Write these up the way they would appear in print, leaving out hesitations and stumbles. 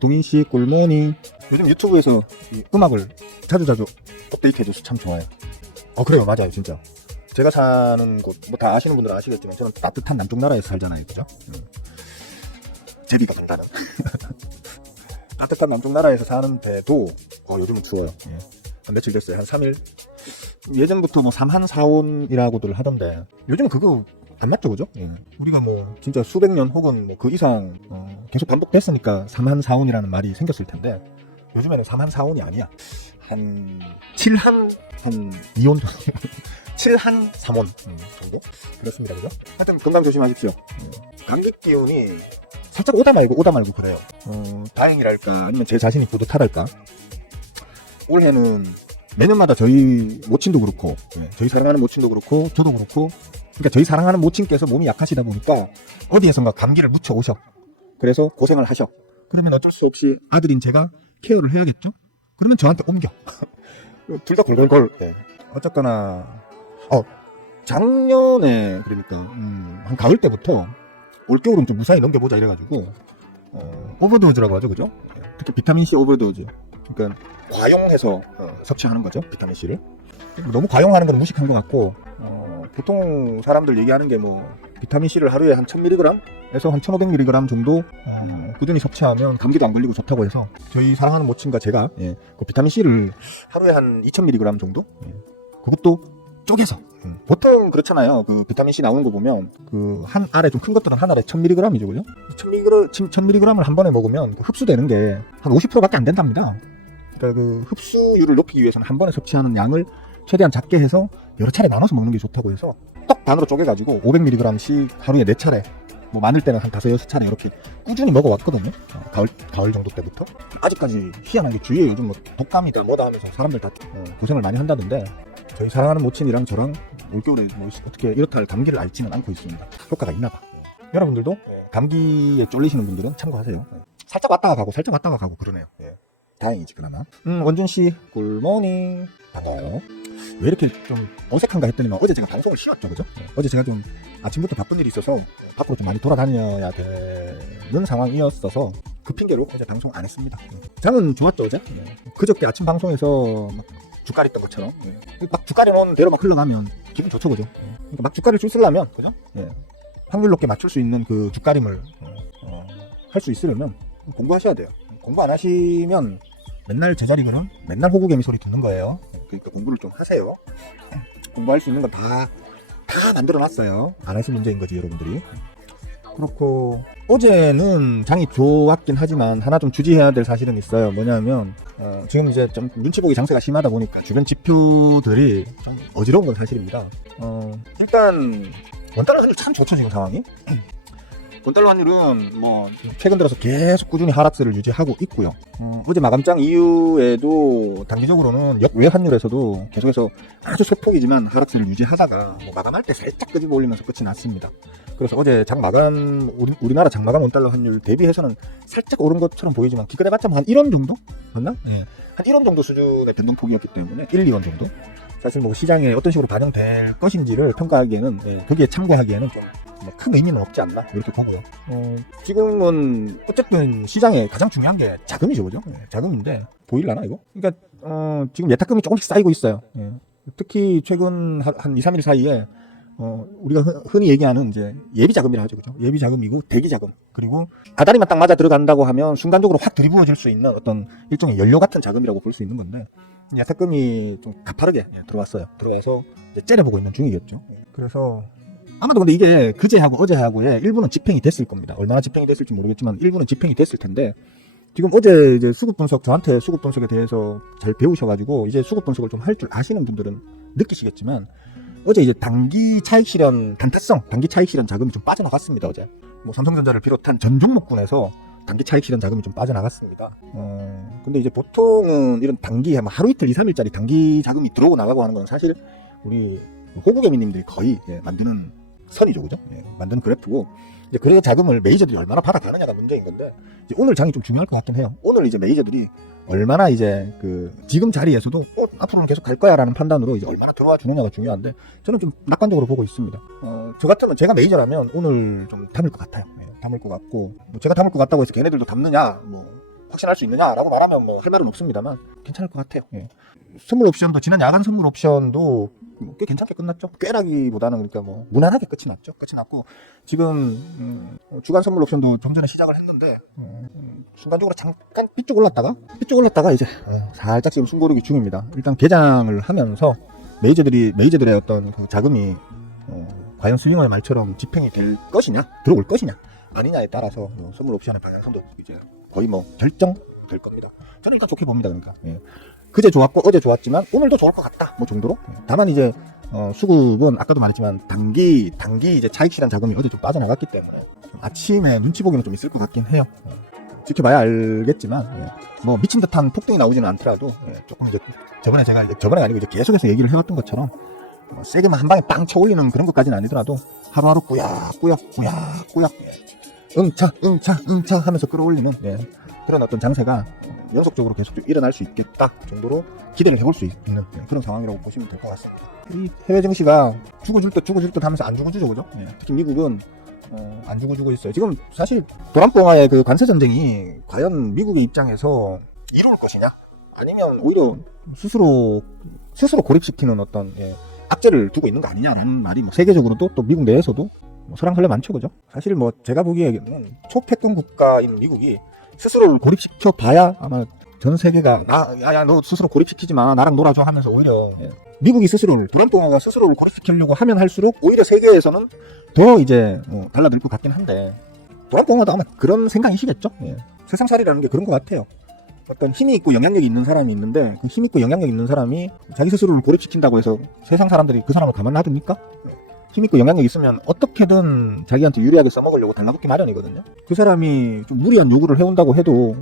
동인씨 굿모닝. 요즘 유튜브에서 이 음악을 자주자주 업데이트해줘서 참 좋아요. 그래요. 맞아요. 진짜. 제가 사는 곳, 뭐 다 아시는 분들은 아시겠지만 저는 따뜻한 남쪽 나라에서 살잖아요. 그죠? 제비가 간다는. 따뜻한 남쪽 나라에서 사는데도 요즘은 추워요. 예. 한 며칠 됐어요. 한 3일. 예전부터 뭐 삼한사온이라고들 하던데 요즘은 그거 안 맞죠, 그죠? 예. 우리가 뭐 진짜 수백 년 혹은 뭐 그 이상 계속 반복됐으니까 삼한사온이라는 말이 생겼을 텐데 요즘에는 삼한사온이 아니야. 한 7한 한 2온 정도. 7한 3온 정도? 그렇습니다, 그죠? 하여튼 건강 조심하십시오. 감기 기운이 살짝 오다 말고 그래요. 다행이랄까 아니면 제 자신이 뿌듯하달까. 올해는 매년마다 저희 모친도 그렇고 저희 사랑하는 모친도 그렇고 저도 그렇고, 그러니까 저희 사랑하는 모친께서 몸이 약하시다 보니까 어디에선가 감기를 묻혀 오셔. 그래서 고생을 하셔. 그러면 어쩔 수 없이 아들인 제가 케어를 해야겠죠. 그러면 저한테 옮겨. 둘 다 골골골. 어쨌거나 작년에 그러니까 한 가을 때부터 올겨울은 좀 무사히 넘겨보자 이래가지고 오버도즈라고 하죠, 그죠? 특히 비타민C 오버도즈. 그러니까 과용해서 섭취하는 거죠, 비타민C를. 너무 과용하는 건 무식한 것 같고, 보통 사람들 얘기하는 게 뭐 비타민C를 하루에 한 1000mg에서 한 1500mg 정도 꾸준히 섭취하면 감기도 안 걸리고 좋다고 해서 저희 사랑하는 모친과 제가 그 비타민C를 하루에 한 2000mg 정도, 그것도 쪼개서. 보통 그렇잖아요. 그 비타민C 나오는 거 보면 그 한 알에 좀 큰 것들은 한 알에 1000mg이죠, 그죠? 1000mg을 한 번에 먹으면 흡수되는 게 한 50%밖에 안 된답니다. 그러니까 그 흡수율을 높이기 위해서는 한 번에 섭취하는 양을 최대한 작게 해서 여러 차례 나눠서 먹는 게 좋다고 해서 떡 반으로 쪼개가지고 500mg씩 하루에 4차례, 뭐 많을 때는 한 5, 6차례 이렇게 꾸준히 먹어왔거든요. 가을 정도 때부터. 아직까지 희한하게 주위에 요즘 뭐 독감이다 뭐다 하면서 사람들 다 고생을 많이 한다던데 저희 사랑하는 모친이랑 저랑 올겨울에 뭐 어떻게 이렇다 할 감기를 앓지는 않고 있습니다. 효과가 있나봐. 여러분들도 감기에 쫄리시는 분들은 참고하세요. 살짝 왔다가 가고 그러네요. 다행이지 그나마. 원준씨 굿모닝. 반가워요. 왜 이렇게 좀 어색한가 했더니만 어제 제가 방송을 쉬었죠, 그죠? 어제 제가 좀 아침부터 바쁜 일이 있어서 밖으로 좀 많이 돌아다녀야 되는 상황이었어서 그 핑계로 어제 방송 안 했습니다. 장은 좋았죠, 어제? 그저께 아침 방송에서 막 주가리 있던 것처럼 막 주가리 놓은 대로 막 흘러가면 기분 좋죠, 그죠? 그러니까 막 주가리를 줄 쓰려면, 그죠? 확률 높게 맞출 수 있는 그 주가림을 할 수 있으려면 공부하셔야 돼요. 공부 안 하시면 맨날 제자리 걸음, 맨날 호구개미 소리 듣는 거예요. 그러니까 공부를 좀 하세요. 공부할 수 있는 거 다 만들어놨어요. 안 하신 문제인 거지, 여러분들이. 그렇고 어제는 장이 좋았긴 하지만 하나 좀 주지해야 될 사실은 있어요. 뭐냐면 지금 이제 좀 눈치 보기 장세가 심하다 보니까 주변 지표들이 좀 어지러운 건 사실입니다. 일단 원달러 환율 참 좋죠, 지금 상황이. 원달러 환율은 뭐 최근 들어서 계속 꾸준히 하락세를 유지하고 있고요. 어제 마감장 이후에도 단기적으로는 역외 환율에서도 계속해서 아주 소폭이지만 하락세를 유지하다가 뭐 마감할 때 살짝 끄집어 올리면서 끝이 났습니다. 그래서 어제 장 마감 우리나라 장 마감 원달러 환율 대비해서는 살짝 오른 것처럼 보이지만 기껏해봤자 한 1원 정도? 맞나? 한 1원 정도 수준의 변동폭이었기 때문에 1, 2원 정도? 사실 뭐 시장에 어떤 식으로 반영될 것인지를 평가하기에는 거기에 참고하기에는 좀 큰 의미는 없지 않나 이렇게 보고요. 지금은 어쨌든 시장에 가장 중요한 게 자금이죠, 그죠? 자금인데 보일라나 이거? 그러니까 지금 예탁금이 조금씩 쌓이고 있어요. 특히 최근 한 2, 3일 사이에 우리가 흔히 얘기하는 이제 예비 자금이라 하죠, 그죠? 예비 자금이고 대기 자금, 그리고 아다리만 딱 맞아 들어간다고 하면 순간적으로 확 들이부어질 수 있는 어떤 일종의 연료 같은 자금이라고 볼 수 있는 건데 예탁금이 좀 가파르게 들어와서 이제 째려보고 있는 중이겠죠. 그래서 아마도 근데 이게 그제하고 어제하고의 일부는 집행이 됐을 겁니다. 얼마나 집행이 됐을지 모르겠지만 일부는 집행이 됐을 텐데 지금 어제 이제 수급 분석, 저한테 수급 분석에 대해서 잘 배우셔가지고 이제 수급 분석을 좀 할 줄 아시는 분들은 느끼시겠지만 어제 이제 단기 차익 실현 자금이 좀 빠져나갔습니다. 어제 뭐 삼성전자를 비롯한 전 종목군에서 단기 차익 실현 자금이 좀 빠져나갔습니다. 근데 이제 보통은 이런 단기 하루 이틀 2, 3일짜리 단기 자금이 들어오고 나가고 하는 건 사실 우리 호구개미님들이 거의 만드는 선이죠, 그죠? 예, 만든 그래프고, 이제 거래 자금을 메이저들이 얼마나 받아가느냐가 문제인 건데, 이제 오늘 장이 좀 중요할 것 같긴 해요. 오늘 이제 메이저들이 얼마나 이제 그 지금 자리에서도 앞으로는 계속 갈 거야라는 판단으로 이제 얼마나 들어와 주느냐가 중요한데, 저는 좀 낙관적으로 보고 있습니다. 저 같으면 제가 메이저라면 오늘 좀 담을 것 같아요. 예, 담을 것 같고, 뭐 제가 담을 것 같다고 해서 걔네들도 담느냐, 뭐 확신할 수 있느냐라고 말하면 뭐 할 말은 없습니다만 괜찮을 것 같아요. 예. 선물 옵션도 지난 야간 선물 옵션도 꽤 괜찮게 끝났죠. 꽤라기보다는 그러니까 뭐 무난하게 끝이 났죠. 끝이 났고 지금 주간 선물 옵션도 좀 전에 시작을 했는데 순간적으로 잠깐 삐쭉 올랐다가 이제 살짝 지금 숨고르기 중입니다. 일단 개장을 하면서 메이저들의 어떤 그 자금이 과연 스윙어의 말처럼 집행이 될 것이냐, 들어올 것이냐 아니냐에 따라서 선물 옵션의 방향성도 이제 거의 뭐 결정될 겁니다. 저는 일단 좋게 봅니다. 그러니까 그제 좋았고 어제 좋았지만 오늘도 좋을 것 같다 뭐 정도로. 다만 이제 수급은 아까도 말했지만 단기 이제 차익 실현 자금이 어제 좀 빠져나갔기 때문에 아침에 눈치 보기는 좀 있을 것 같긴 해요. 지켜봐야 알겠지만 뭐 미친 듯한 폭등이 나오지는 않더라도 조금 이제 저번에 아니고 이제 계속해서 얘기를 해왔던 것처럼 세게만 한 방에 빵 쳐올리는 그런 것까지는 아니더라도 하루하루 꾸역꾸역 응차 하면서 끌어올리는 그런 어떤 장세가 연속적으로 계속 좀 일어날 수 있겠다 정도로 기대를 해볼 수 있는 그런 상황이라고 보시면 될 것 같습니다. 이 해외 증시가 죽어줄 듯 하면서 안 죽어주죠, 그죠? 특히 미국은 안 죽어주고 있어요. 지금 사실 도란봉화의 그 관세 전쟁이 과연 미국의 입장에서 이룰 것이냐, 아니면 오히려 스스로 고립시키는 어떤 악재를 두고 있는 거 아니냐라는 말이 뭐 세계적으로도 또 미국 내에서도 설왕설래 많죠, 그죠? 사실 뭐 제가 보기에는 초패권 국가인 미국이 스스로를 고립시켜 봐야 아마 전 세계가 야야 너 스스로 고립시키지 마, 나랑 놀아줘 하면서 오히려 미국이 스스로를, 도란봉화가 스스로를 고립시키려고 하면 할수록 오히려 세계에서는 더 이제 달라들 것 같긴 한데, 도란봉화도 아마 그런 생각이시겠죠? 세상살이라는 게 그런 것 같아요. 어떤 힘이 있고 영향력이 있는 사람이 있는데 그 힘 있고 영향력 있는 사람이 자기 스스로를 고립시킨다고 해서 세상 사람들이 그 사람을 가만 놔둡니까? 힘 있고 영향력 있으면 어떻게든 자기한테 유리하게 써먹으려고 달라붙기 마련이거든요. 그 사람이 좀 무리한 요구를 해온다고 해도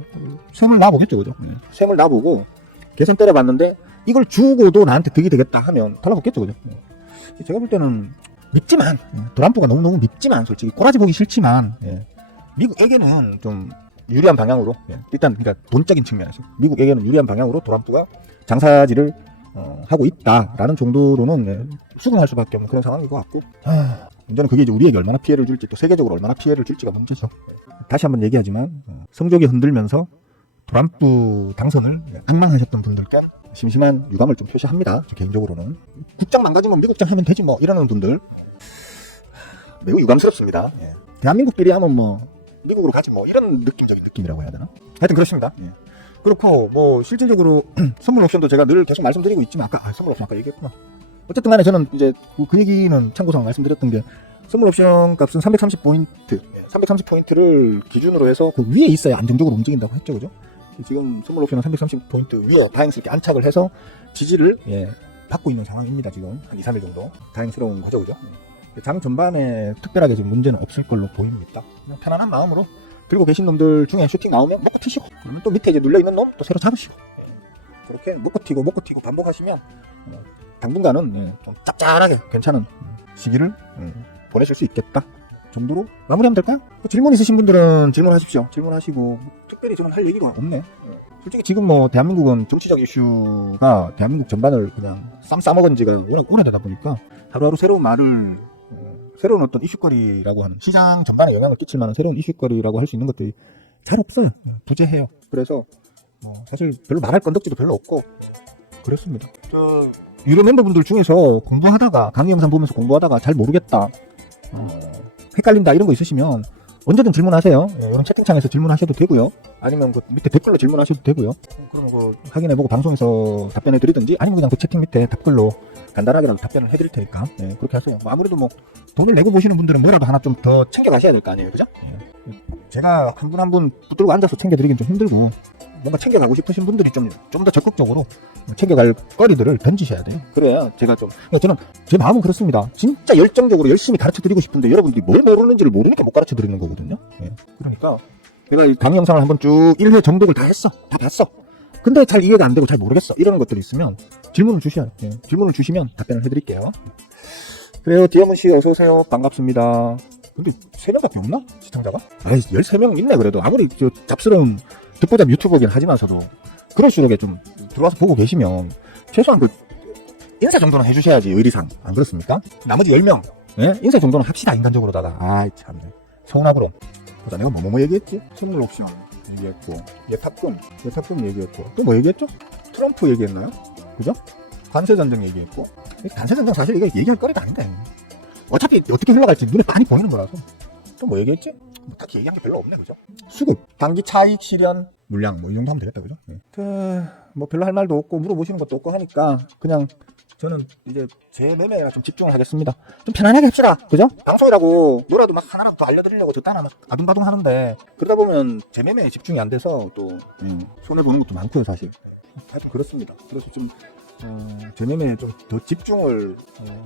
셈을 놔보겠죠, 그죠? 셈을 놔보고 계산 때려봤는데 이걸 주고도 나한테 득이 되겠다 하면 달라붙겠죠, 그죠? 제가 볼 때는 밉지만, 트럼프가 너무너무 밉지만, 솔직히 꼬라지 보기 싫지만 미국에게는 좀 유리한 방향으로, 일단 그러니까 돈적인 측면에서 미국에게는 유리한 방향으로 트럼프가 장사질을 하고 있다라는 정도로는 수긍할 수밖에 없는 그런 상황인 것 같고, 문제는 그게 이제 우리에게 얼마나 피해를 줄지, 또 세계적으로 얼마나 피해를 줄지가 문제죠. 다시 한번 얘기하지만 성적이 흔들면서 트럼프 당선을 악망하셨던 분들께 심심한 유감을 좀 표시합니다. 개인적으로는 국장 망가지면 미국장 하면 되지 뭐 이러는 분들 매우 유감스럽습니다. 대한민국끼리 하면 뭐 미국으로 가지 뭐 이런 느낌적인 느낌이라고 해야 되나? 하여튼 그렇습니다. 그렇고 뭐 실질적으로 선물 옵션도 제가 늘 계속 말씀드리고 있지만 선물 옵션 아까 얘기했구나. 어쨌든 간에 저는 이제 그 얘기는 참고상 말씀드렸던 게, 선물 옵션 값은 330포인트를 기준으로 해서 그 위에 있어야 안정적으로 움직인다고 했죠, 그죠? 지금 선물 옵션은 330포인트 위에 다행스럽게 안착을 해서 지지를 받고 있는 상황입니다. 지금 한 2, 3일 정도 다행스러운 거죠, 그죠? 장 전반에 특별하게 지금 문제는 없을 걸로 보입니다. 그냥 편안한 마음으로 들고 계신 놈들 중에 슈팅 나오면 먹고 튀시고, 또 밑에 이제 눌려있는 놈 또 새로 잡으시고, 그렇게 먹고 튀고 반복하시면 당분간은 좀 짭짤하게 괜찮은 시기를 보내실 수 있겠다 정도로 마무리하면 될까요? 질문 있으신 분들은 질문하십시오. 질문하시고, 특별히 저는 할 얘기가 없네. 솔직히 지금 뭐 대한민국은 정치적 이슈가 대한민국 전반을 그냥 쌈 싸먹은 지가 워낙 오래되다 보니까 하루하루 새로운 말을, 새로운 어떤 이슈거리라고 하는, 시장 전반에 영향을 끼칠 만한 새로운 이슈거리라고 할 수 있는 것들이 잘 없어요. 부재해요. 그래서 사실 별로 말할 건덕지도 별로 없고 그렇습니다. 유료 멤버분들 중에서 공부하다가, 강의 영상 보면서 공부하다가 잘 모르겠다, 헷갈린다 이런 거 있으시면 언제든 질문하세요. 이런 채팅창에서 질문하셔도 되고요. 아니면 그 밑에 댓글로 질문하셔도 되고요. 그러면 그 확인해보고 방송에서 답변해 드리든지, 아니면 그냥 그 채팅 밑에 답글로 간단하게라도 답변을 해드릴 테니까 그렇게 하세요. 아무래도 뭐 돈을 내고 보시는 분들은 뭐라도 하나 좀 더 챙겨 가셔야 될 거 아니에요, 그죠? 제가 한 분 한 분 붙들고 앉아서 챙겨드리긴 좀 힘들고, 뭔가 챙겨가고 싶으신 분들이 좀 더 적극적으로 챙겨갈 거리들을 던지셔야 돼요. 그래야 저는 제 마음은 그렇습니다. 진짜 열정적으로 열심히 가르쳐드리고 싶은데 여러분들이 뭘 모르는지를 모르니까 못 가르쳐드리는 거거든요. 그러니까 내가 이 강의 영상을 한번 쭉 1회 정독을 다 봤어. 근데 잘 이해가 안 되고 잘 모르겠어, 이런 것들이 있으면 질문을 주셔야 돼요. 질문을 주시면 답변을 해드릴게요. 그래요, 디어문씨 어서오세요. 반갑습니다. 근데 3명밖에 없나? 시청자가? 아이, 13명 있네, 그래도. 아무리 잡스러운 듣보잡 유튜버긴 하지만서도 그럴수록 좀 들어와서 보고 계시면 최소한 인사 정도는 해주셔야지, 의리상. 안 그렇습니까? 나머지 10명, 예? 인사 정도는 합시다, 인간적으로다가. 아이, 참. 서운하구럼. 보자, 내가 뭐 얘기했지? 선물 옵션 얘기했고, 예탁금 얘기했고, 또 뭐 얘기했죠? 트럼프 얘기했나요? 그죠? 관세전쟁 얘기했고. 관세전쟁 사실 이거 얘기할 거리가 아닌데. 어차피 어떻게 흘러갈지 눈에 많이 보이는 거라서. 또 뭐 얘기했지? 뭐 딱히 얘기한 게 별로 없네, 그죠? 수급, 단기 차익 실현, 물량, 뭐 이 정도 하면 되겠다, 그죠? 네. 뭐 별로 할 말도 없고 물어보시는 것도 없고 하니까 그냥 저는 이제 제 매매에 좀 집중을 하겠습니다. 좀 편안하게 합시다, 그죠? 방송이라고 뭐라도 막 하나라도 더 알려드리려고 저딴 하나 아둥바둥 하는데 그러다 보면 제 매매에 집중이 안 돼서 또 손해보는 것도 많고요, 사실. 하여튼 그렇습니다. 그래서 좀 제 매매에 좀 더 집중을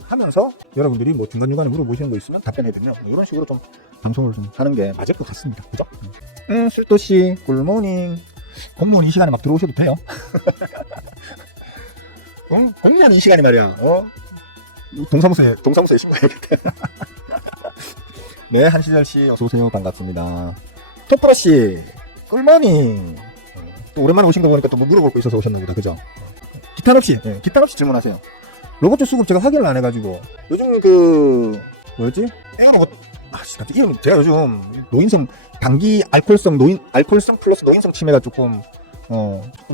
하면서 여러분들이 뭐 중간중간에 물어보시는 거 있으면 답변해드리면 뭐 이런 식으로 좀 방송을 좀 하는 게 맞을 것 같습니다. 그죠? 술도씨 굿모닝. 공무원 이 시간에 막 들어오셔도 돼요. 공무원 이 시간에 말이야. 동사무소에 신고해야겠다. 네, 한시절씨 어서오세요. 반갑습니다. 토프로씨 굿모닝. 또 오랜만에 오신 거 보니까 또 뭐 물어볼 거 있어서 오셨나 보다. 그죠? 기탄 없이 질문하세요. 로봇주 수급 제가 확인을 안 해가지고 요즘 뭐였지? 에어로봇 이름 제가 요즘 노인성 단기 알코올성 플러스 노인성 치매가 조금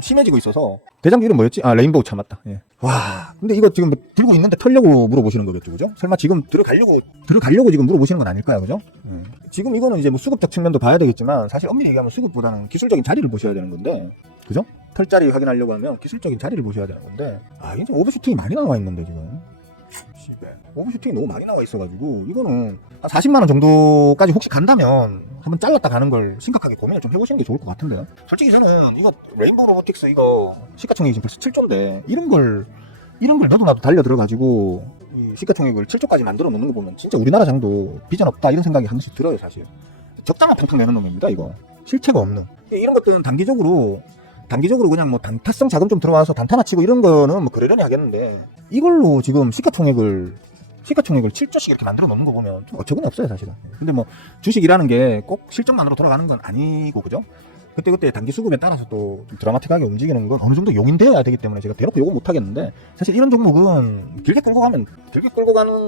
심해지고 있어서 대장주 이름 뭐였지? 레인보우 차 맞다. 예. 와, 근데 이거 지금 들고 있는데 털려고 물어보시는 거겠죠, 그죠? 설마 지금 들어가려고 지금 물어보시는 건 아닐 거야, 그죠? 지금 이거는 이제 뭐 수급적 측면도 봐야 되겠지만 사실 엄밀히 얘기하면 수급보다는 기술적인 자리를 보셔야 되는 건데, 그죠? 털자리 확인하려고 하면 기술적인 자리를 보셔야 되는 건데, 이제 오버슈팅이 많이 나와 있는데 지금. 오버슈팅이 너무 많이 나와 있어가지고 이거는 한 40만원 정도까지 혹시 간다면 한번 잘랐다 가는 걸 심각하게 고민을 좀 해보시는 게 좋을 것 같은데요. 솔직히 저는 이거 레인보우 로보틱스 이거 시가총액이 지금 벌써 7조인데 이런 걸 너도 나도 달려 들어가지고 시가총액을 7조까지 만들어 놓는 거 보면 진짜 우리나라 장도 비전 없다 이런 생각이 한 번씩 들어요. 사실 적자만 탕탕 내는 놈입니다. 이거 실체가 없는 이런 것들은 단기적으로 그냥 뭐 단타성 자금 좀 들어와서 단타나 치고 이런 거는 뭐 그러려니 하겠는데 이걸로 지금 시가총액을 7조씩 이렇게 만들어 놓는 거 보면 좀 어처구니 없어요, 사실은. 근데 뭐 주식이라는 게 꼭 실적만으로 돌아가는 건 아니고, 그죠? 그때 단기 수급에 따라서 또 좀 드라마틱하게 움직이는 건 어느 정도 용인되어야 되기 때문에 제가 대놓고 요거 못 하겠는데 사실 이런 종목은 길게 끌고 가는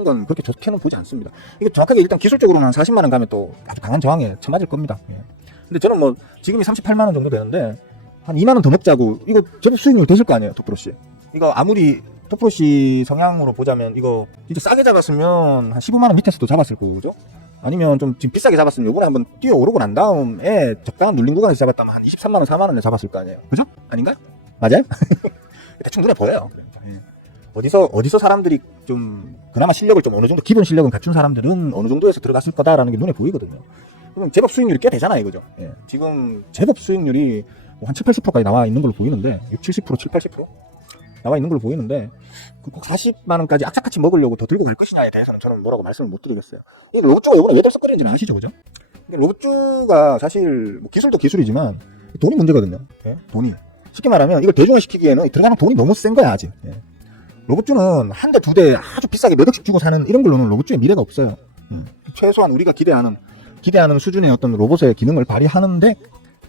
건 그렇게 좋게는 보지 않습니다. 이게 정확하게 일단 기술적으로는 한 40만원 가면 또 아주 강한 저항에 처맞을 겁니다. 근데 저는 뭐 지금이 38만원 정도 되는데 한 2만원 더 먹자고 이거 제법 수익률 되실 거 아니에요, 토프로씨. 이거 아무리 토프로씨 성향으로 보자면 이거 진짜 싸게 잡았으면 한 15만원 밑에서도 잡았을 거고, 그죠? 아니면 좀 지금 비싸게 잡았으면 요번에 한번 뛰어오르고 난 다음에 적당한 눌린 구간에서 잡았다면 한 23만원, 4만원에 잡았을 거 아니에요, 그죠? 아닌가요? 맞아요? 대충 눈에 보여요. 어디서 사람들이 좀 그나마 실력을 좀 어느 정도 기본 실력은 갖춘 사람들은 어느 정도에서 들어갔을 거다라는 게 눈에 보이거든요. 그럼 제법 수익률이 꽤 되잖아요, 그죠? 지금 제법 수익률이 한 7, 80%까지 나와 있는 걸로 보이는데 6, 70%, 7, 80% 나와 있는 걸로 보이는데 꼭 40만원까지 악착같이 먹으려고 더 들고 갈 것이냐에 대해서는 저는 뭐라고 말씀을 못 드리겠어요. 이 로봇주가 이번에 왜 들썩거리는지는 아시죠, 그죠? 로봇주가 사실 뭐 기술도 기술이지만 돈이 문제거든요. 돈이 쉽게 말하면 이걸 대중화시키기에는 들어가는 돈이 너무 센 거야, 아직. 로봇주는 한 대, 두 대 아주 비싸게 몇 억씩 주고 사는 이런 걸로는 로봇주의 미래가 없어요. 최소한 우리가 기대하는 수준의 어떤 로봇의 기능을 발휘하는데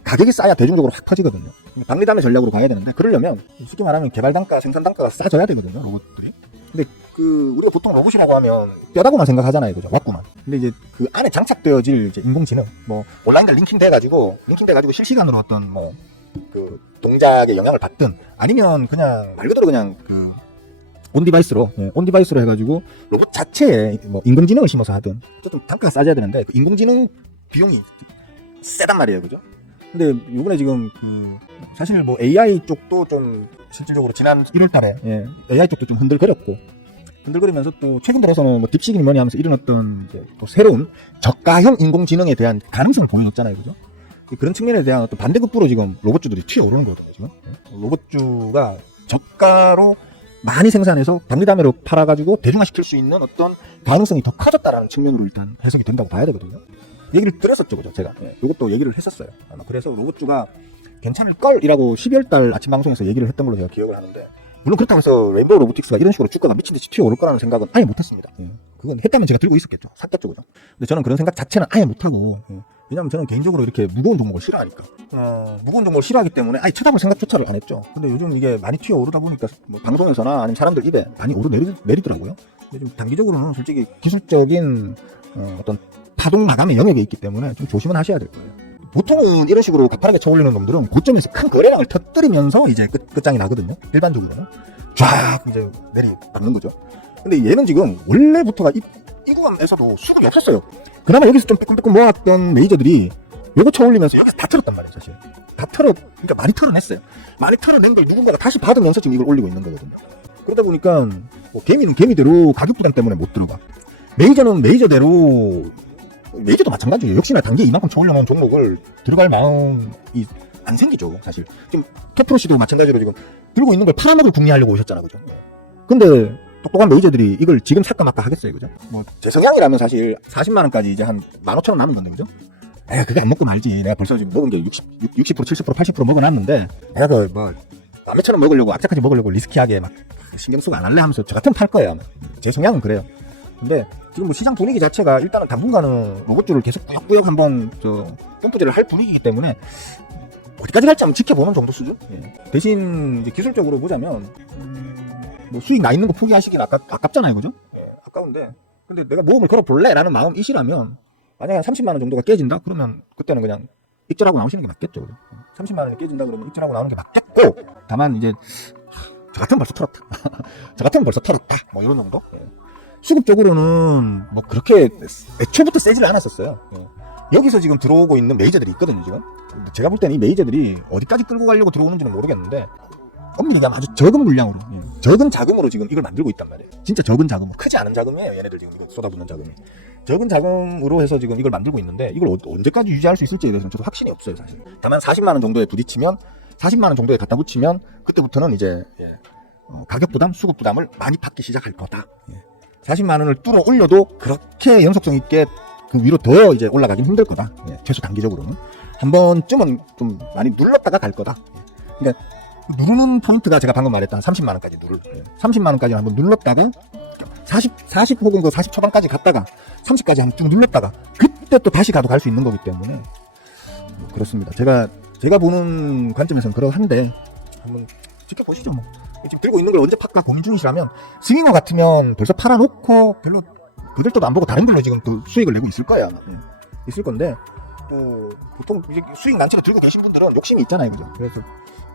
가격이 싸야 대중적으로 확 퍼지거든요. 박리담의 전략으로 가야 되는데 그러려면 쉽게 말하면 개발 단가, 생산 단가가 싸져야 되거든요, 로봇들이. 근데 우리가 보통 로봇이라고 하면 뼈다구만 생각하잖아요, 그죠? 왔구만. 근데 이제 그 안에 장착되어질 이제 인공지능, 뭐 온라인과 링킹돼가지고 실시간으로 어떤 뭐 그 동작에 영향을 받든 아니면 그냥 말 그대로 그냥 온디바이스로 해가지고 로봇 자체에 뭐 인공지능을 심어서 하든 어쨌든 단가가 싸져야 되는데 그 인공지능 비용이 세단 말이에요, 그죠? 근데 요번에 지금 사실 뭐 AI 쪽도 좀 실질적으로 지난 1월달에 AI 쪽도 좀 흔들거리면서 또 최근 들어서는 뭐 딥시크니 뭐니 하면서 이런 어떤 이제 또 새로운 저가형 인공지능에 대한 가능성을 보여줬잖아요, 그죠? 그런 측면에 대한 어떤 반대급부로 지금 로봇주들이 튀어오르는 거거든요, 지금. 로봇주가 저가로 많이 생산해서 박리담회로 팔아가지고 대중화시킬 수 있는 어떤 가능성이 더 커졌다라는 측면으로 일단 해석이 된다고 봐야 되거든요. 얘기를 드렸었죠, 그죠? 제가. 이것도 얘기를 했었어요. 아마 그래서 로봇주가 괜찮을 걸이라고 12월달 아침 방송에서 얘기를 했던 걸로 제가 기억을 하는데, 물론 그렇다고 해서 레인보우 로보틱스가 이런 식으로 주가가 미친듯이 튀어오를 거라는 생각은 아예 못했습니다. 그건 했다면 제가 들고 있었겠죠. 샀겠죠, 그죠? 근데 저는 그런 생각 자체는 아예 못하고, 왜냐면 저는 개인적으로 이렇게 무거운 종목을 싫어하니까. 무거운 종목을 싫어하기 때문에 아예 쳐다볼 생각조차를 안 했죠. 근데 요즘 이게 많이 튀어오르다 보니까 뭐 방송에서나 아니면 사람들 입에 많이 오르내리더라고요. 근데 좀 단기적으로는 솔직히 기술적인 어떤 파동 마감의 영역에 있기 때문에 좀 조심은 하셔야 될 거예요. 보통은 이런 식으로 가파르게 쳐올리는 놈들은 고점에서 큰 거래량을 터뜨리면서 이제 끝장이 나거든요. 일반적으로는. 쫙 이제 내리박는 거죠. 근데 얘는 지금 원래부터가 이 구간에서도 수급이 없었어요. 그나마 여기서 좀 빼꼼빼꼼 모았던 메이저들이 요거 쳐올리면서 여기서 다 털었단 말이에요, 사실. 그러니까 많이 털어냈어요. 많이 털어낸 걸 누군가가 다시 받으면서 지금 이걸 올리고 있는 거거든요. 그러다 보니까 뭐 개미는 개미대로 가격 부담 때문에 못 들어가. 메이저는 메이저대로, 메이저도 마찬가지예요. 역시나 단기에 이만큼 쳐올려놓은 종목을 들어갈 마음이 안 생기죠, 사실. 지금 토프로시도 마찬가지로 지금 들고 있는 걸 팔아먹을 궁리하려고 오셨잖아, 그죠? 근데 똑똑한 메이저들이 이걸 지금 살까 말까 하겠어요, 그죠? 뭐 제 성향이라면 사실 40만원까지 이제 한 15,000원 남은 건데, 그죠? 그게 안 먹고 말지. 내가 벌써 지금 먹은 게 60%, 70%, 80% 먹어놨는데, 내가 그 뭐 남의처럼 먹으려고, 악착같이 먹으려고 리스키하게 막 신경 쓰고 안 할래 하면서 저 같으면 팔 거예요, 아마. 제 성향은 그래요. 근데 지금 뭐 시장 분위기 자체가 일단은 당분간은 로봇주를 계속 꾸역꾸역 한번 펌프질을 할 분위기이기 때문에 어디까지 갈지 한번 지켜보는 정도 수준? 대신 이제 기술적으로 보자면 뭐 수익 나 있는 거 포기하시긴 아깝잖아요, 그죠? 아까운데 근데 내가 모험을 걸어볼래? 라는 마음이시라면 만약에 한 30만원 정도가 깨진다? 그러면 그때는 그냥 익절하고 나오시는 게 맞겠죠, 그죠? 30만원이 깨진다 그러면 익절하고 나오는 게 맞겠고, 다만 이제 저 같으면 벌써 털었다. 저 같으면 벌써 털었다. 뭐 이런 정도? 수급적으로는 뭐 그렇게 애초부터 세지를 않았었어요. 여기서 지금 들어오고 있는 메이저들이 있거든요, 지금. 제가 볼 때는 이 메이저들이 어디까지 끌고 가려고 들어오는지는 모르겠는데, 엄밀히 얘기하면 아주 적은 물량으로, 적은 자금으로 지금 이걸 만들고 있단 말이에요. 진짜 적은 자금, 크지 않은 자금이에요, 얘네들 지금 이거 쏟아붓는 자금이. 적은 자금으로 해서 지금 이걸 만들고 있는데, 이걸 언제까지 유지할 수 있을지에 대해서는 저도 확신이 없어요, 사실. 다만 40만원 정도에 부딪히면, 40만원 정도에 갖다 붙이면, 그때부터는 이제, 가격 부담, 수급 부담을 많이 받기 시작할 거다. 40만원을 뚫어 올려도 그렇게 연속성 있게 그 위로 더 이제 올라가긴 힘들 거다. 최소 단기적으로는. 한 번쯤은 좀 많이 눌렀다가 갈 거다. 그러니까 누르는 포인트가 제가 방금 말했던 30만원까지 30만원까지 한번 눌렀다가 40 혹은 그 40 초반까지 갔다가 30까지 한번 쭉 눌렀다가 그때 또 다시 가도 갈 수 있는 거기 때문에 뭐 그렇습니다. 제가 보는 관점에서는 그러한데 한번 지켜보시죠, 뭐. 지금 들고 있는 걸 언제 팔까 고민 중이시라면 스윙어 같으면 벌써 팔아놓고 별로 그들도 안 보고 다른 걸로 지금 또 수익을 내고 있을 거예요, 아마. 있을 건데 보통 이제 수익 난치로 들고 계신 분들은 욕심이 있잖아요, 그죠? 그래서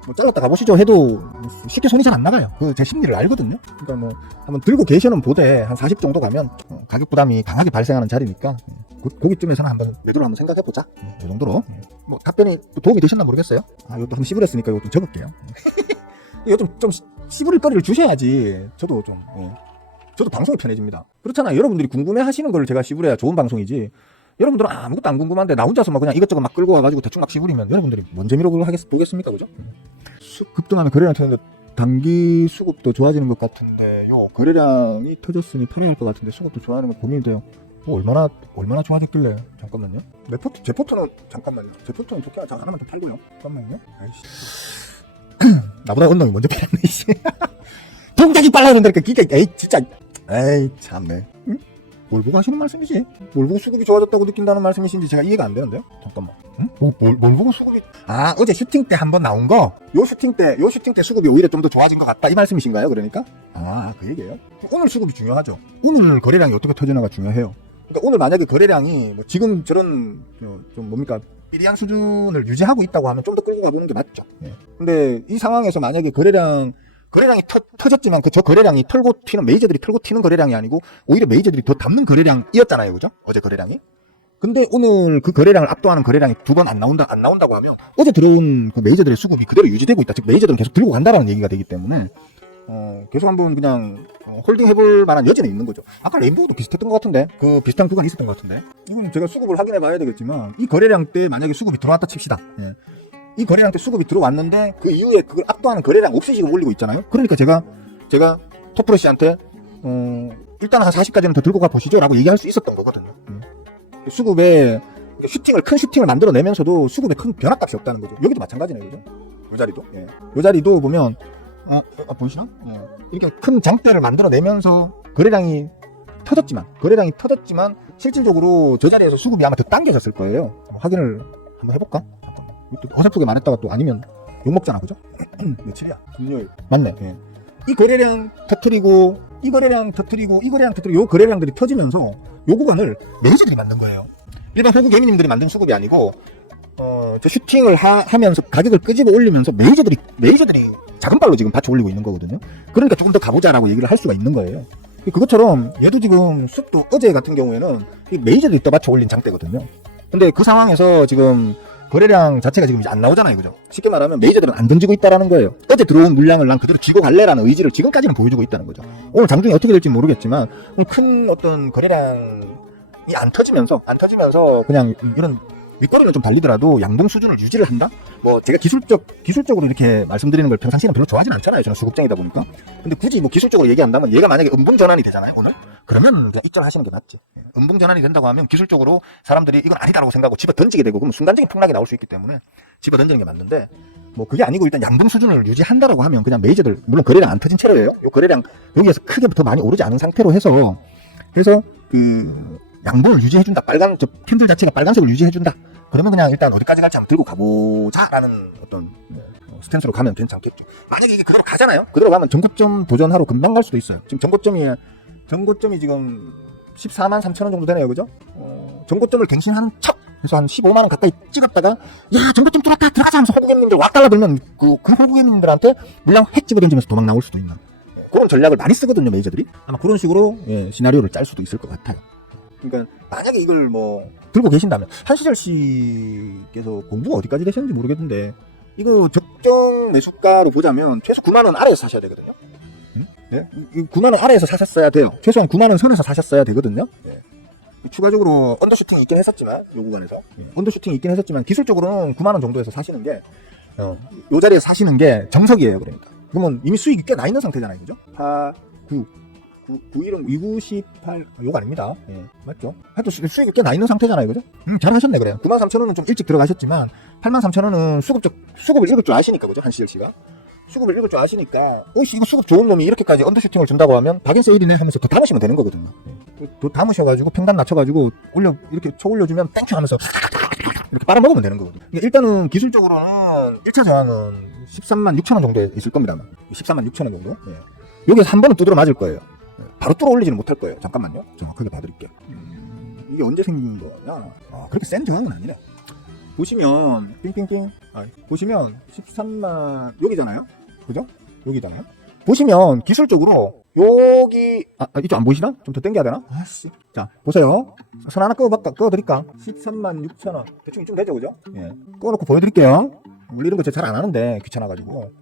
뭐 잘랐다 가보시죠 해도 쉽게 손이 잘 안 나가요. 그 제 심리를 알거든요. 그러니까 뭐 한번 들고 계셔는 보되 한 40 정도 가면 가격 부담이 강하게 발생하는 자리니까 거기쯤에서는 한번 매도를 한번 생각해보자. 이 정도로. 뭐 답변이 도움이 되셨나 모르겠어요. 이것도 한번 씨부렸으니까 이거 좀 적을게요. 이거 좀 씨부릴 거리를 주셔야지 저도 방송이 편해집니다. 그렇잖아요. 여러분들이 궁금해 하시는 걸 제가 씨부려야 좋은 방송이지. 여러분들은 아무것도 안 궁금한데 나 혼자서 막 그냥 이것저것 막 끌고 와가지고 대충 막 씨부리면 여러분들이 뭔 재미로 그걸 보겠습니까, 그죠? 급등하면 거래량 터졌는데 단기 수급도 좋아지는 것 같은데요. 거래량이 터졌으니 팔아야 할 것 같은데 수급도 좋아하는 거 고민이 돼요. 얼마나 좋아졌길래. 잠깐만요. 제 포트는 잠깐만요. 제 포트는 좋게 하나만 더 팔고요. 잠깐만요. 아이씨. 나보다 언놈이 먼저 팔았네, 이씨. 동작이 빨라 그런다니까, 진짜. 에이, 참네. 응? 뭘 보고 하시는 말씀이지? 뭘 보고 수급이 좋아졌다고 느낀다는 말씀이신지 제가 이해가 안 되는데요? 잠깐만. 응? 뭘 보고 수급이. 어제 슈팅 때 한번 나온 거? 요 슈팅 때 수급이 오히려 좀 더 좋아진 것 같다, 이 말씀이신가요, 그러니까? 그 얘기예요? 오늘 수급이 중요하죠. 오늘 거래량이 어떻게 터지나가 중요해요. 그러니까 오늘 만약에 거래량이 뭐 지금 저런, 좀 뭡니까? 비리한 수준을 유지하고 있다고 하면 좀 더 끌고 가보는 게 맞죠. 근데 이 상황에서 만약에 거래량이 터졌지만 저 거래량이 메이저들이 털고 튀는 거래량이 아니고 오히려 메이저들이 더 담는 거래량이었잖아요, 그죠? 어제 거래량이. 근데 오늘 그 거래량을 압도하는 거래량이 두 번 안 나온다고 하면 어제 들어온 그 메이저들의 수급이 그대로 유지되고 있다. 즉 메이저들은 계속 들고 간다라는 얘기가 되기 때문에 계속 한번 그냥 홀딩 해볼 만한 여지는 있는 거죠. 아까 레인보우도 비슷했던 것 같은데, 그 비슷한 구간이 있었던 것 같은데. 이건 제가 수급을 확인해 봐야 되겠지만 이 거래량 때 만약에 수급이 들어왔다 칩시다. 이 거래량 때 수급이 들어왔는데 그 이후에 그걸 압도하는 거래량 없이 지금 올리고 있잖아요. 그러니까 제가 토프로시한테 일단 한 40까지는 더 들고 가 보시죠 라고 얘기할 수 있었던 거거든요. 수급에 큰 슈팅을 만들어내면서도 수급에 큰 변화값이 없다는 거죠. 여기도 마찬가지네요, 그죠? 요 자리도 보면 보이시나? 이렇게 큰 장대를 만들어내면서 거래량이 터졌지만 실질적으로 저 자리에서 수급이 아마 더 당겨졌을 거예요. 확인을 한번 해볼까? 잠깐만. 또 어설프게 말했다가 또 아니면 욕먹잖아, 그죠? 며칠이야? 금요일. 맞네. 예. 이 거래량 터뜨리고 이 거래량 터뜨리고 요 거래량들이 터지면서 요 구간을 매니저들이 만든 거예요. 일반 호구 개미님들이 만든 수급이 아니고 저 슈팅을 하면서 가격을 끄집어 올리면서 메이저들이 작은 발로 지금 받쳐 올리고 있는 거거든요. 그러니까 조금 더 가보자라고 얘기를 할 수가 있는 거예요. 그것처럼 얘도 지금 숲도 어제 같은 경우에는 메이저들이 떠받쳐 올린 장대거든요. 근데 그 상황에서 지금 거래량 자체가 지금 이제 안 나오잖아요, 그죠? 쉽게 말하면 메이저들은 안 던지고 있다라는 거예요. 어제 들어온 물량을 난 그대로 쥐고 갈래라는 의지를 지금까지는 보여주고 있다는 거죠. 오늘 장중에 어떻게 될지 모르겠지만 큰 어떤 거래량이 안 터지면서 그냥 이런 윗거리를 좀 달리더라도 양봉 수준을 유지를 한다? 뭐 제가 기술적으로 이렇게 말씀드리는 걸 평상시에는 별로 좋아하진 않잖아요. 저는 수급쟁이다 보니까. 근데 굳이 뭐 기술적으로 얘기한다면 얘가 만약에 음봉 전환이 되잖아요, 오늘. 그러면 그냥 입절하시는 게 맞지. 음봉 전환이 된다고 하면 기술적으로 사람들이 이건 아니다라고 생각하고 집어 던지게 되고 그러면 순간적인 폭락이 나올 수 있기 때문에 집어 던지는 게 맞는데 뭐 그게 아니고 일단 양봉 수준을 유지한다라고 하면 그냥 메이저들 물론 거래량 안 터진 채로예요. 요 거래량 여기에서 크게 더 많이 오르지 않은 상태로 해서 그래서 그 양봉을 유지해준다. 저 핀들 자체가 빨간색을 유지해준다. 그러면 그냥 일단 어디까지 갈지 한번 들고 가보자라는 어떤 스탠스로 가면 괜찮겠죠. 만약에 이게 그대로 가잖아요. 그대로 가면 전고점 도전하러 금방 갈 수도 있어요. 지금 전고점이 지금 14만 3천 원 정도 되네요, 그죠? 전고점을 갱신하는 척 해서 한 15만 원 가까이 찍었다가 야 전고점 뚫었다 들어가자 하면서 호구개님들 왔 달라들면 그 호구개님들한테 물량 핵 집어던지면서 도망 나올 수도 있는 그런 전략을 많이 쓰거든요, 메이저들이. 아마 그런 식으로 시나리오를 짤 수도 있을 것 같아요. 그러니까 만약에 이걸 뭐 들고 계신다면 한시절 씨께서 공부가 어디까지 되셨는지 모르겠는데 이거 적정 매수가로 보자면 최소 9만 원 아래에서 사셔야 되거든요. 네? 9만 원 아래에서 사셨어야 돼요. 최소한 9만 원 선에서 사셨어야 되거든요. 네. 추가적으로 언더슈팅이 있긴 했었지만 요 구간에서 언더슈팅이 있긴 했었지만 기술적으로는 9만 원 정도에서 사시는 게 요 자리에서 사시는 게 정석이에요. 그러니까 그러면 이미 수익이 꽤 나 있는 상태잖아요, 그죠? 4, 9 91은 298 요거 아닙니다. 예, 맞죠? 하여튼 수익이 꽤 나 있는 상태잖아요, 그죠? 잘하셨네. 그래요. 93,000원은 좀 일찍 들어가셨지만 83,000원은 수급을 읽을 줄 아시니까, 그죠? 한시열 씨가 수급을 읽을 줄 아시니까 어이씨 이거 수급 좋은 놈이 이렇게까지 언더슈팅을 준다고 하면 박인 세일이네 하면서 더 담으시면 되는 거거든요. 예. 더 담으셔가지고 평단 낮춰가지고 이렇게 쳐 올려주면 땡큐 하면서 이렇게 빨아먹으면 되는 거거든요. 그러니까 일단은 기술적으로는 1차 저항은 13만 6천 원 정도에 있을 겁니다. 13만 6천 원 정도. 예. 여기서 한 번은 두드러 맞을 거예요. 바로 뚫어 올리지는 못할 거예요. 잠깐만요. 정확하게 봐드릴게요. 이게 언제 생긴 거냐? 그렇게 센 저항은 아니네. 보시면 삥삥삥. 보시면 13만 여기잖아요. 그죠? 여기잖아요. 보시면 기술적으로 여기 이쪽 안 보이시나? 좀 더 당겨야 되나? 아씨. 자 보세요. 선 하나 꺼드릴까? 13만 6천 원. 대충 이쯤 되죠, 그죠? 예. 꺼놓고 보여드릴게요. 원래 이런 거 제가 잘 안 하는데 귀찮아가지고.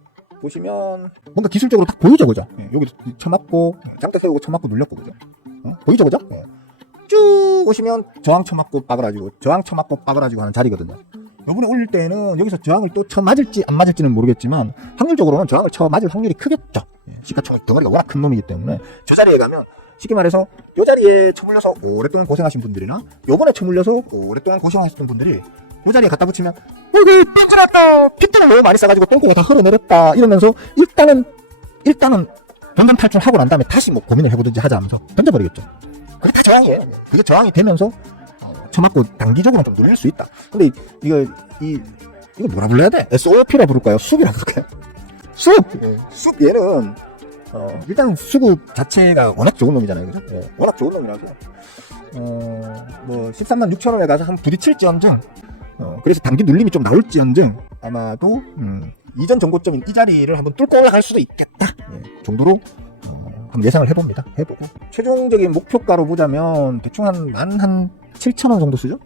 보시면 뭔가 기술적으로 딱 보이죠, 그죠? 예, 여기 쳐맞고 장대 세우고 쳐맞고 눌렸고, 그죠? 보이죠, 그죠? 예. 쭉 오시면 저항 쳐맞고 빠그라지고 하는 자리거든요. 요번에 올릴 때는 여기서 저항을 또 쳐맞을지 안 맞을지는 모르겠지만 확률적으로는 저항을 쳐맞을 확률이 크겠죠. 예, 시가총 덩어리가 워낙 큰 놈이기 때문에 저 자리에 가면 쉽게 말해서 요 자리에 쳐물려서 오랫동안 고생하신 분들이나 요번에 쳐물려서 오랫동안 고생하셨던 분들이 그 자리에 갖다 붙이면 여기 땡겨놨다 피팅을 너무 많이 싸가지고 똥꼬가 다 흘러내렸다 이러면서 일단은 변동 탈출하고 난 다음에 다시 뭐 고민을 해보든지 하자 하면서 던져버리겠죠. 그게 다 저항이에요. 그게 저항이 되면서 쳐맞고 단기적으로 좀 눌릴 수 있다. 근데 이거 뭐라 불러야 돼? SOP라 부를까요? 숲이라 부를까요? 숲 얘는 일단 수급 자체가 워낙 좋은 놈이잖아요, 그죠? 예, 워낙 좋은 놈이라서 뭐 13만 6천 원에 가서 한 부딪힐지언정 그래서 단기 눌림이 좀 나올지언정 아마도 이전 정고점인 이 자리를 한번 뚫고 올라갈 수도 있겠다 정도로 한번 예상을 해봅니다. 해보고 최종적인 목표가로 보자면 대충 한 17,000원 정도 수준?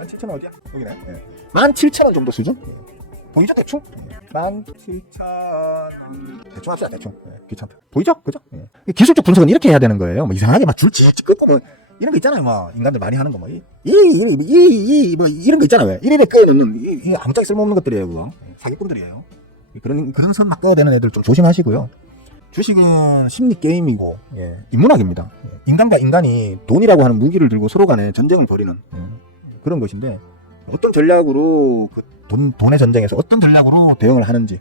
17,000원 어디야? 여기네. 17,000원 정도 수준? 보이죠, 대충? 17,000 대충 합시다, 대충. 귀찮다. 보이죠? 그죠? 기술적 분석은 이렇게 해야 되는 거예요. 뭐 이상하게 막 줄지 끊고 뭐 이런 거 있잖아요. 막 인간들 많이 하는 거 뭐 뭐 이런 거 있잖아요. 왜? 이래 끄어놓는 이 아무짝에 쓸모없는 것들이에요, 그거. 사기꾼들이에요. 그런 선 막 끄어대는 애들 좀 조심하시고요. 주식은 심리 게임이고 인문학입니다. 인간과 인간이 돈이라고 하는 무기를 들고 서로 간에 전쟁을 벌이는 그런 것인데 어떤 전략으로 그 돈의 전쟁에서 어떤 전략으로 대응을 하는지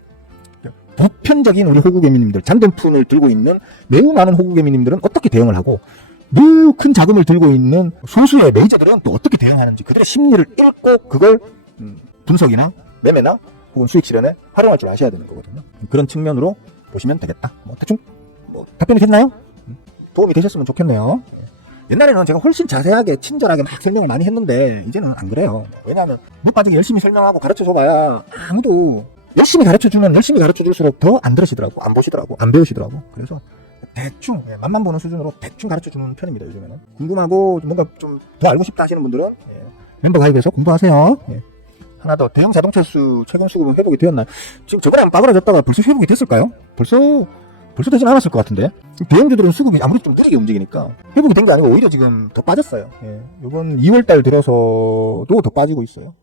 보편적인 우리 호구개미님들 잔돈푼을 들고 있는 매우 많은 호구개미님들은 어떻게 대응을 하고 매우 큰 자금을 들고 있는 소수의 메이저들은 또 어떻게 대응하는지 그들의 심리를 읽고 그걸 분석이나 매매나 혹은 수익 실현에 활용할 줄 아셔야 되는 거거든요. 그런 측면으로 보시면 되겠다. 뭐 대충 뭐 답변이 됐나요? 도움이 되셨으면 좋겠네요. 옛날에는 제가 훨씬 자세하게 친절하게 막 설명을 많이 했는데 이제는 안 그래요. 왜냐하면 못 빠지게 열심히 설명하고 가르쳐줘봐야 아무도 열심히 가르쳐주면 열심히 가르쳐줄수록 더 안 들으시더라고, 안 보시더라고, 안 배우시더라고. 그래서 대충 맛만 보는 수준으로 대충 가르쳐주는 편입니다. 요즘에는 궁금하고 뭔가 좀 더 알고 싶다 하시는 분들은 멤버 가입해서 공부하세요. 하나 더, 대형 자동차 수 최근 수급은 회복이 되었나요? 지금 저번에 한번 빠그라졌다가 벌써 회복이 됐을까요? 벌써 되진 않았을 것 같은데. 대형주들은 수급이 아무래도 좀 느리게 움직이니까 회복이 된 게 아니고 오히려 지금 더 빠졌어요. 이번 2월달 들어서도 더 빠지고 있어요.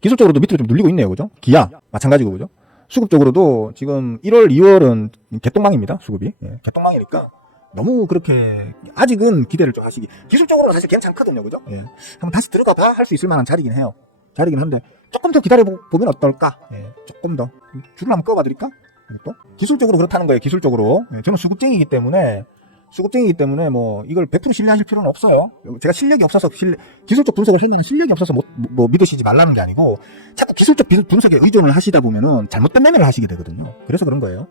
기술적으로도 밑으로 좀 눌리고 있네요. 그죠? 기아 마찬가지고, 그죠? 수급적으로도 지금 1월, 2월은 개똥망입니다. 수급이. 개똥망이니까 너무 그렇게 아직은 기대를 좀 하시기. 기술적으로는 사실 괜찮거든요. 그죠? 한번 다시 들어가 봐 할 수 있을 만한 자리긴 해요. 자리긴 한데 조금 더 기다려보면 어떨까? 조금 더. 줄을 한번 꺼봐드릴까? 또 기술적으로 그렇다는 거예요. 기술적으로. 저는 수급쟁이기 때문에 뭐 이걸 100% 신뢰하실 필요는 없어요. 제가 실력이 없어서 기술적 분석을 설명하는 실력이 없어서 뭐 믿으시지 말라는 게 아니고 자꾸 기술적 분석에 의존을 하시다 보면은 잘못된 매매를 하시게 되거든요. 그래서 그런 거예요.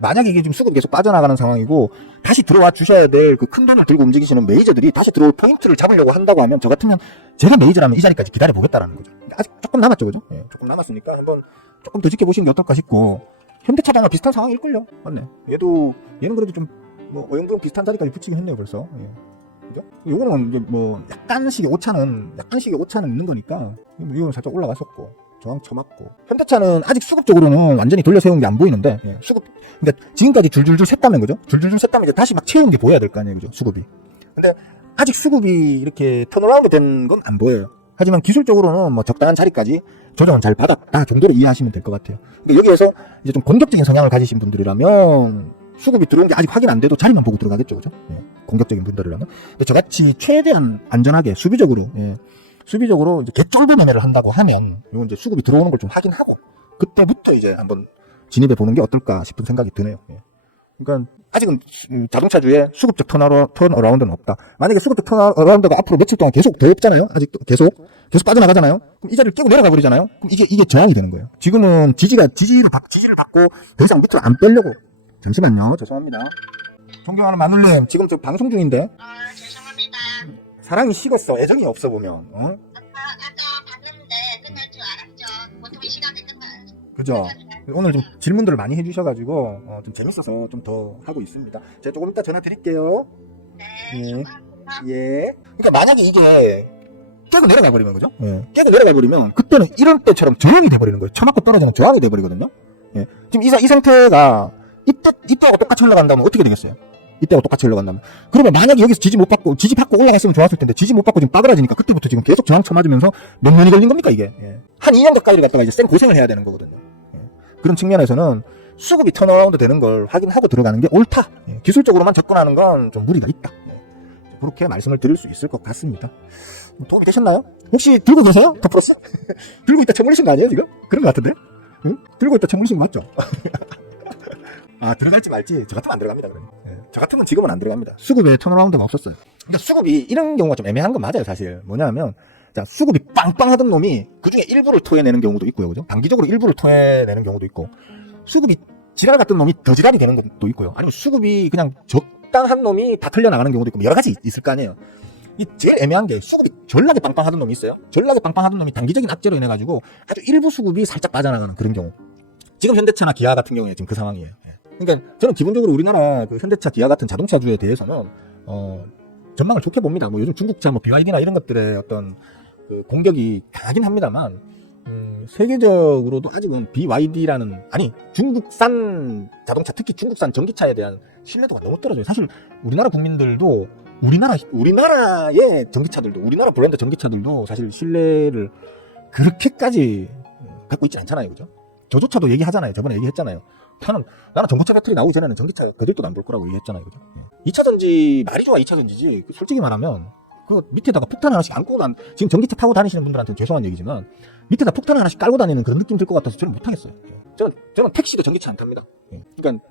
만약에 이게 지금 수급이 계속 빠져나가는 상황이고 다시 들어와 주셔야 될 그 큰 돈을 들고 움직이시는 메이저들이 다시 들어올 포인트를 잡으려고 한다고 하면 저 같으면 제가 메이저라면 이 자리까지 기다려 보겠다라는 거죠. 아직 조금 남았죠, 그죠? 조금 남았으니까 한번 조금 더 지켜보시는 게 어떨까 싶고. 현대차랑은 비슷한 상황일걸요. 맞네. 얘는 그래도 좀 뭐 어영부영 비슷한 자리까지 붙이긴 했네요, 벌써. 그죠? 요거는 이제 뭐 약간씩의 오차는 있는 거니까 이거는 살짝 올라갔었고 저항 쳐맞고. 현대차는 아직 수급적으로는 완전히 돌려 세운 게 안 보이는데 그러니까 지금까지 줄줄줄 샜다면, 그죠? 줄줄줄 샜다면 이제 다시 막 채우는 게 보여야 될 거 아니에요, 그죠? 수급이. 근데 아직 수급이 이렇게 턴어라운드 된 건 안 보여요. 하지만 기술적으로는 뭐 적당한 자리까지 조정은 잘 받았다 정도로 이해하시면 될 것 같아요. 근데 여기에서 이제 좀 공격적인 성향을 가지신 분들이라면 수급이 들어온 게 아직 확인 안 돼도 자리만 보고 들어가겠죠, 그죠? 공격적인 분들이라면. 근데 저같이 최대한 안전하게 수비적으로 이제 개쫄보 매매를 한다고 하면 이건 이제 수급이 들어오는 걸 좀 확인하고 그때부터 이제 한번 진입해 보는 게 어떨까 싶은 생각이 드네요. 그러니까 아직은 자동차주에 수급적 턴어라운드는 없다. 만약에 수급적 턴어라운드가 앞으로 며칠 동안 계속 더 없잖아요. 아직도 계속 빠져나가잖아요. 그럼 이 자리를 깨고 내려가 버리잖아요. 그럼 이게 저항이 되는 거예요. 지금은 지지를 받고 더 이상 밑으로 안 빼려고. 잠시만요. 죄송합니다. 존경하는 마눌님, 지금 저 방송 중인데. 죄송합니다. 사랑이 식었어. 애정이 없어 보면. 응? 아까 봤는데 끝날 줄 알았죠. 보통 이 시간에 끝나야죠. 그죠? 오늘 좀 질문들을 많이 해주셔가지고 좀 재밌어서 좀 더 하고 있습니다. 제가 조금 이따 전화 드릴게요. 네. 그러니까 만약에 이게 깨고 내려가 버리면, 그죠? 깨고 내려가 버리면 그때는 이런 때처럼 저항이 돼버리는 거예요. 쳐맞고 떨어지는 저항이 돼버리거든요. 지금 이 상태가 이때하고 똑같이 올라간다면 어떻게 되겠어요? 이때하고 똑같이 올라간다면. 그러면 만약에 여기서 지지 받고 올라갔으면 좋았을 텐데 지지 못 받고 지금 빠그라지니까 그때부터 지금 계속 저항 쳐맞으면서 몇 년이 걸린 겁니까, 이게? 한 2년 가까이를 갖다가 이제 생 고생을 해야 되는 거거든요. 그런 측면에서는 수급이 턴어라운드 되는 걸 확인하고 들어가는 게 옳다. 기술적으로만 접근하는 건 좀 무리가 있다. 그렇게 말씀을 드릴 수 있을 것 같습니다. 도움이 되셨나요? 혹시 들고 계세요? 더플러스? 들고 있다 쳐물리신 거 아니에요, 지금? 그런 것 같은데? 응? 들고 있다 쳐물리신 거 맞죠? 들어갈지 말지 저 같으면 안 들어갑니다. 그러면. 저 같으면 지금은 안 들어갑니다. 수급에 턴어라운드가 없었어요. 그러니까 수급이 이런 경우가 좀 애매한 건 맞아요, 사실. 뭐냐면 자, 수급이 빵빵하던 놈이 그중에 일부를 토해내는 경우도 있고요, 그죠? 단기적으로 일부를 토해내는 경우도 있고, 수급이 지랄 같은 놈이 더 지랄이 되는 것도 있고요. 아니면 수급이 그냥 적당한 놈이 다 털려나가는 경우도 있고, 여러 가지 있을 거 아니에요. 이 제일 애매한 게 수급이 전락에 빵빵하던 놈이 있어요. 전락에 빵빵하던 놈이 단기적인 악재로 인해가지고 아주 일부 수급이 살짝 빠져나가는 그런 경우. 지금 현대차나 기아 같은 경우에 지금 그 상황이에요. 그러니까 저는 기본적으로 우리나라 그 현대차, 기아 같은 자동차주에 대해서는 전망을 좋게 봅니다. 뭐 요즘 중국차, 뭐 BYD나 이런 것들의 어떤 그 공격이 강하긴 합니다만 세계적으로도 아직은 BYD라는 중국산 자동차, 특히 중국산 전기차에 대한 신뢰도가 너무 떨어져요. 사실 우리나라 국민들도 우리나라의 전기차들도 우리나라 브랜드 전기차들도 사실 신뢰를 그렇게까지 갖고 있지 않잖아요, 그죠? 저조차도 얘기하잖아요. 저번에 얘기했잖아요. 나는 전기차 배터리 나오기 전에는 전기차 그들도 안 볼 거라고 얘기했잖아요, 그죠? 2차전지 말이 좋아 2차전지지. 솔직히 말하면 그 밑에다가 폭탄 하나씩 안고 지금 전기차 타고 다니시는 분들한테는 죄송한 얘기지만 밑에다 폭탄 하나씩 깔고 다니는 그런 느낌 들 것 같아서 저는 못하겠어요. 저는 택시도 전기차 안 탑니다. 그러니까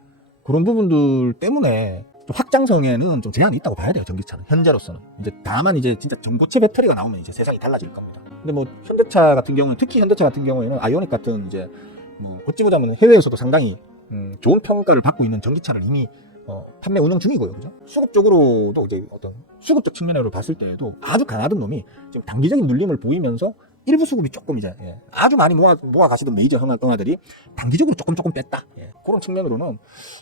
그런 부분들 때문에 좀 확장성에는 좀 제한이 있다고 봐야 돼요. 전기차는 현재로서는. 이제 다만 이제 진짜 전고체 배터리가 나오면 이제 세상이 달라질 겁니다. 근데 뭐 현대차 같은 경우는, 특히 현대차 같은 경우에는 아이오닉 같은 이제 뭐 어찌 보자면 해외에서도 상당히 좋은 평가를 받고 있는 전기차를 이미 판매 운영 중이고요. 그죠? 수급적으로도 이제 어떤 수급적 측면으로 봤을 때에도 아주 강하던 놈이 지금 단기적인 눌림을 보이면서 일부 수급이 조금 이제 아주 많이 모아 가시던 메이저 흥화들이 단기적으로 조금 뺐다. 그런 측면으로는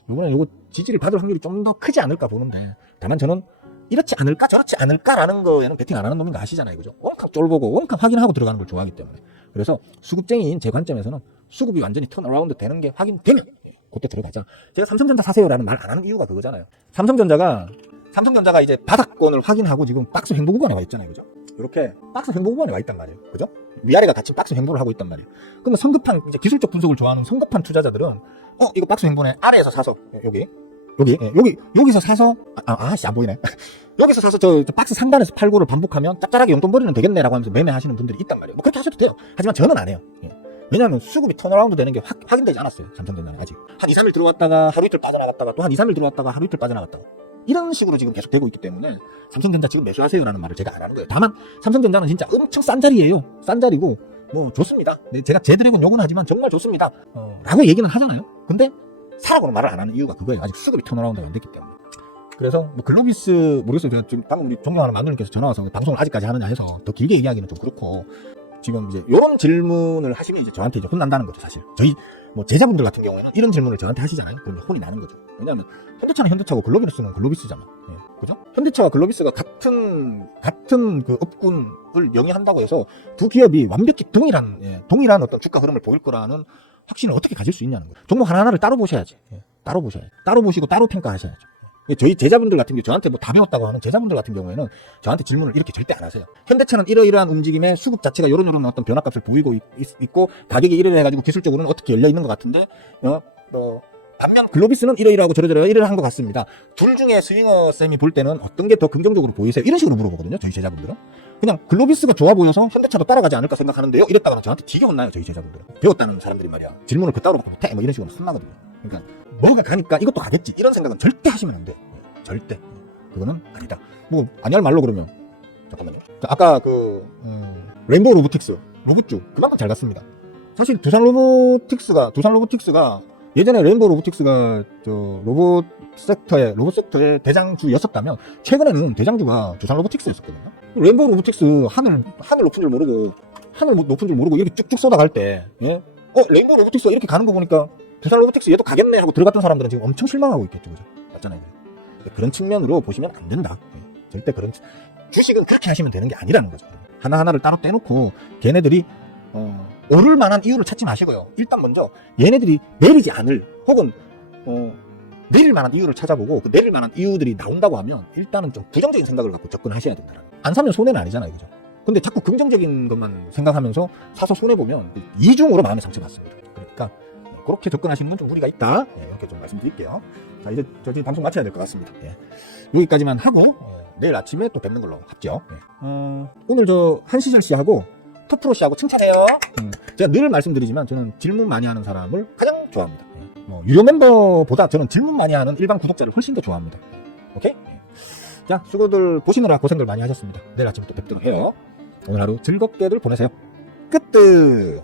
이번에 요거 지지를 받을 확률이 좀 더 크지 않을까 보는데, 다만 저는 이렇지 않을까 저렇지 않을까라는 거에는 베팅 안 하는 놈인 거 아시잖아요. 그죠? 원값 쫄보고 원값 확인하고 들어가는 걸 좋아하기 때문에. 그래서 수급쟁이인 제 관점에서는 수급이 완전히 턴어라운드 되는 게 확인되면 그때 들어가자. 제가 삼성전자 사세요라는 말 안 하는 이유가 그거잖아요. 삼성전자가 이제 바닥권을 확인하고 지금 박스 횡보 구간에 와 있잖아요. 그죠? 이렇게 박스 횡보 구간에 와 있단 말이에요. 그죠? 위아래가 닫힌 박스 횡보를 하고 있단 말이에요. 그러면 성급한, 이제 기술적 분석을 좋아하는 성급한 투자자들은 이거 박스 횡보네. 아래에서 사서 여기서 사서 안 보이네. 여기서 사서 저 박스 상단에서 팔고를 반복하면 짭짤하게 용돈벌이는 되겠네라고 하면서 매매하시는 분들이 있단 말이에요. 뭐 그렇게 하셔도 돼요. 하지만 저는 안 해요. 왜냐하면 수급이 턴어라운드 되는 게 확인되지 않았어요. 삼성전자는 아직. 한 2, 3일 들어왔다가 하루 이틀 빠져나갔다가 또 한 2, 3일 들어왔다가 하루 이틀 빠져나갔다가 이런 식으로 지금 계속 되고 있기 때문에 삼성전자 지금 매수하세요라는 말을 제가 안 하는 거예요. 다만 삼성전자는 진짜 엄청 싼 자리예요. 싼 자리고 뭐 좋습니다. 제가 제 드래곤 욕은 하지만 정말 좋습니다. 라고 얘기는 하잖아요. 근데 사라고는 말을 안 하는 이유가 그거예요. 아직 수급이 턴어라운드가 안 됐기 때문에. 그래서 뭐 글로비스 모르겠어요. 제가 지금 방금 우리 존경하는 마누님께서 전화 와서 방송을 아직까지 하느냐 해서 더 길게 얘기하기는 좀 그렇고, 지금 이제 이런 질문을 하시면 이제 저한테 이제 혼난다는 거죠. 사실 저희 뭐 제자분들 같은 경우에는 이런 질문을 저한테 하시잖아요. 그러면 혼이 나는 거죠. 왜냐하면 현대차는 현대차고 글로비스는 글로비스잖아. 그죠? 현대차와 글로비스가 같은 그 업군을 영위한다고 해서 두 기업이 완벽히 동일한 어떤 주가 흐름을 보일 거라는 확신을 어떻게 가질 수 있냐는 거예요. 종목 하나하나를 따로 보셔야지. 따로 보시고 따로 평가하셔야죠. 저희 제자분들 같은 경우, 저한테 뭐 다 배웠다고 하는 제자분들 같은 경우에는 저한테 질문을 이렇게 절대 안 하세요. 현대차는 이러이러한 움직임에 수급 자체가 요런 어떤 변화값을 보이고 있고 가격이 이래 해가지고 기술적으로는 어떻게 열려 있는 것 같은데, 반면 글로비스는 이러이러하고 이러이러한 것 같습니다. 둘 중에 스윙어 쌤이 볼 때는 어떤 게 더 긍정적으로 보이세요? 이런 식으로 물어보거든요. 저희 제자분들은 그냥 글로비스가 좋아 보여서 현대차도 따라가지 않을까 생각하는데요. 이랬다가는 저한테 되게 혼나요. 저희 제자분들은. 배웠다는 사람들이 말이야. 질문을 그따로 받고 못해 뭐 이런 식으로 혼나거든요. 그러니까 뭐가 가니까 이것도 가겠지 이런 생각은 절대 하시면 안 돼. 절대. 그거는 아니다. 뭐 아니할 말로 그러면 잠깐만요. 아까 레인보우 로보틱스 로봇주 그만큼 잘 갔습니다. 사실 두산 로보틱스가 예전에 레인보우 로보틱스가 로봇 섹터의 대장주였었다면 최근에는 대장주가 두산 로보틱스였었거든요. 레인보우 로보틱스 하늘 높은 줄 모르고 이렇게 쭉쭉 쏟아갈 때 레인보우 로보틱스가 이렇게 가는 거 보니까 두산 로보틱스 얘도 가겠네 하고 들어갔던 사람들은 지금 엄청 실망하고 있겠죠. 그죠? 맞잖아요. 그런 측면으로 보시면 안 된다. 절대 주식은 그렇게 하시면 되는 게 아니라는 거죠. 하나하나를 따로 떼놓고 걔네들이 오를 만한 이유를 찾지 마시고요. 일단 먼저 얘네들이 내리지 않을 혹은 내릴 만한 이유를 찾아보고 그 내릴 만한 이유들이 나온다고 하면 일단은 좀 부정적인 생각을 갖고 접근하셔야 된다. 안 사면 손해는 아니잖아요. 그죠? 근데 자꾸 긍정적인 것만 생각하면서 사서 손해보면 이중으로 마음의 상처받습니다. 그러니까 그렇게 접근하시는 건 좀 무리가 있다. 이렇게 좀 말씀드릴게요. 자, 이제 저 지금 방송 마쳐야 될 것 같습니다. 여기까지만 하고 내일 아침에 또 뵙는 걸로 합죠. 오늘 한시절 씨하고 토프로 씨하고 칭찬해요. 제가 늘 말씀드리지만 저는 질문 많이 하는 사람을 가장 좋아합니다. 유료 멤버보다 저는 질문 많이 하는 일반 구독자를 훨씬 더 좋아합니다. 오케이? 자, 수고들 보시느라 고생들 많이 하셨습니다. 내일 아침에 또 뵙도록 해요. 오늘 하루 즐겁게들 보내세요. 끝.